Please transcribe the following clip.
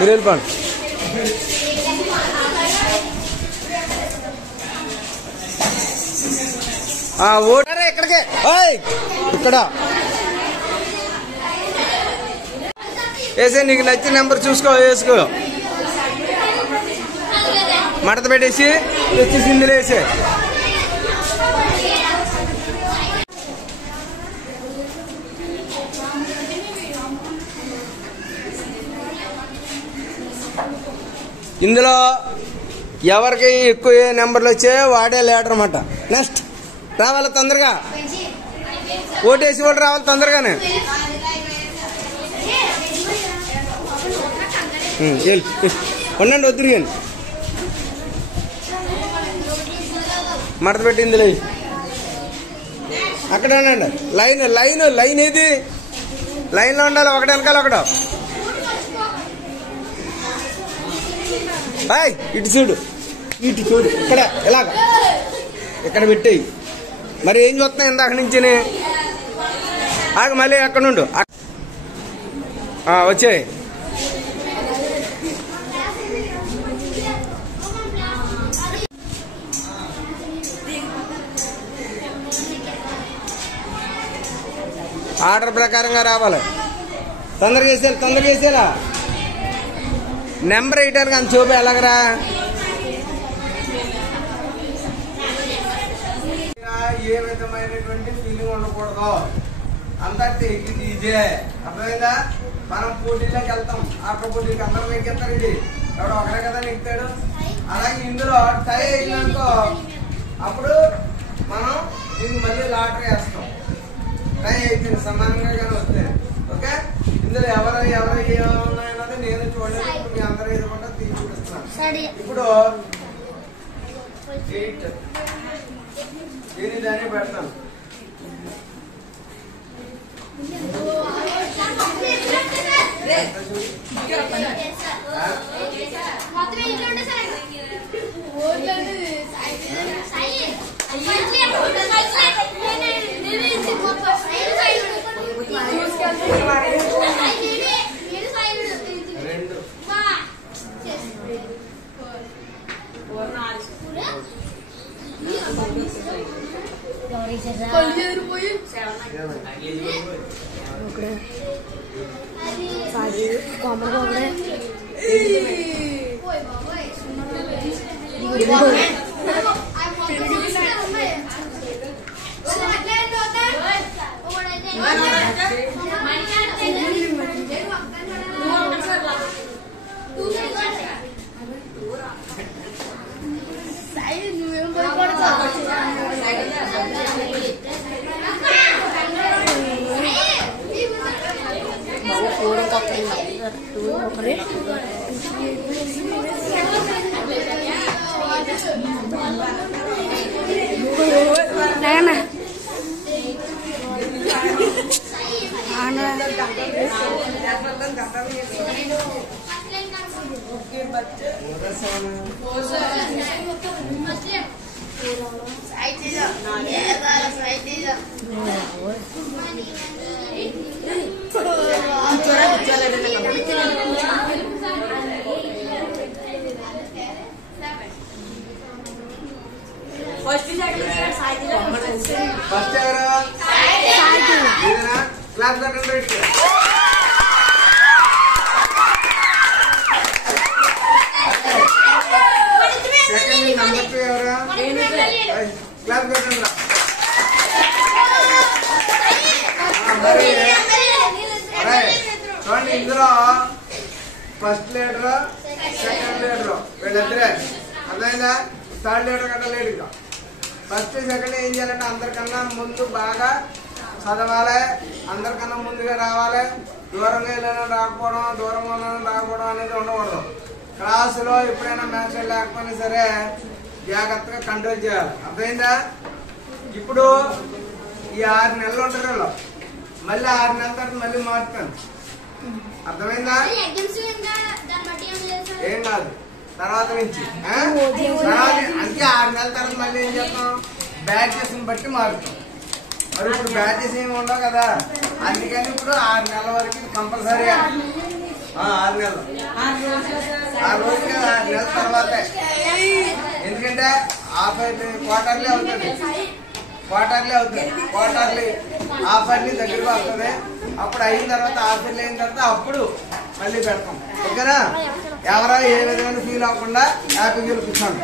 మీరు వెళ్ళిపోండి. ఓటారా ఇక్కడికి, ఇక్కడ వేసే. నీకు నచ్చిన నెంబర్ చూసుకో, వేసుకో. మడత పెట్టేసి వచ్చేసి ఇందులో వేసే. ఇందులో ఎవరికి ఎక్కువ నెంబర్లు వచ్చాయో వాడే లీడర్ అన్నమాట. నెక్స్ట్ రావాలి తొందరగా, ఓటేసి వాళ్ళు రావాలి తొందరగానే. ఉండండి, వద్దురుగాని మడత పెట్టి ఇందులో అక్కడ ఉండండి. లైన్ లైన్ లైన్ ఏది లైన్లో ఉండాలి, ఒకటి వెనకాల ఒకటి. ఇటు చూడు, ఇటు చూడు, ఇక్కడ ఇలాగా ఇక్కడ పెట్టేయి. మరి ఏం చూస్తున్నాయి ఇందాక నుంచి? ఆగ మళ్ళీ అక్కడ నుండు వచ్చాయి. ఆర్డర్ ప్రకారంగా రావాలి. తొందరగా వేసేయాలి, తొందరగా వేసేలా. నెంబర్ వేయటానికి అంత చూపు ఎలాగరా? ఏ విధమైనటువంటి ఫీలింగ్ ఉండకూడదు, అంతా ఈజీ. అర్థమైందా? మనం పోటీలోకి వెళ్తాం, ఆటో పోటీకి అందరం ఎక్కేస్తారు. ఇది ఎవడో ఒకరే కదా ఎక్కుతాడు. అలాగే ఇందులో టై అయిందనుకో, అప్పుడు మనం దీనికి మళ్ళీ లాటరీ వేస్తాం. టై అయిపోయింది సమానంగా కానీ వస్తే. ఓకే, ఇందులో ఎవరు ఏమన్నాయన్నది నేను చూడలేదు, మీ అందరూ ఎదుర్కొంటే తీసి చూపిస్తున్నాను. ఇప్పుడు 8 దీన్ని దాన్ని పెడతాను. ఫస్ట్ ఎవరు? క్లాస్ సెకండ్ నంబర్ 2 ఎవరు? క్లాస్ పెట్టండి. చూడండి, ఇందులో ఫస్ట్ లీడరు సెకండ్ లీడరు వీళ్ళిద్దరే. అర్థమైందా? థర్డ్ లీడర్ కన్నా లేడు. ఇంకా ఫస్ట్ సెకండ్ ఏం చేయాలంటే అందరికన్నా ముందు బాగా చదవాలి, అందరికన్నా ముందుగా రావాలి. దూరంగా వెళ్ళినా రాకపోవడం, దూరంగా రాకపోవడం అనేది ఉండకూడదు. క్లాసులో ఎప్పుడైనా మ్యాథ్స్ లేకపోయినా సరే జాగ్రత్తగా కంట్రోల్ చేయాలి. అర్థమైందా? ఇప్పుడు ఈ 6 నెలలు ఉంటారు వాళ్ళు, మళ్ళీ 6 నెలల తర్వాత మళ్ళీ మారుతాను. అర్థమైందా? ఏం కాదు, తర్వాత నుంచి అంటే 6 నెలల తర్వాత మళ్ళీ ఏం చేస్తాం, బ్యాచెస్ బట్టి మారుతాం. మరి ఇప్పుడు బ్యాచెస్ ఏమి ఉండవు కదా, అందుకని ఇప్పుడు 6 నెలల వరకు కంపల్సరీగా 6 నెలలు 6 రోజులు కదా 6 నెలల తర్వాతే. ఎందుకంటే క్వార్టర్లీ అవుతుంది, క్వార్టర్లీ ఆఫర్లీ దగ్గరకు వస్తుంది. అప్పుడు అయిన తర్వాత ఆఫర్లీ అయిన తర్వాత అప్పుడు మళ్ళీ పెడతాం. ఓకేనా? ఎవరో ఏ విధమైన ఫీల్ అవ్వకుండా హ్యాపీగా కూర్చోండి.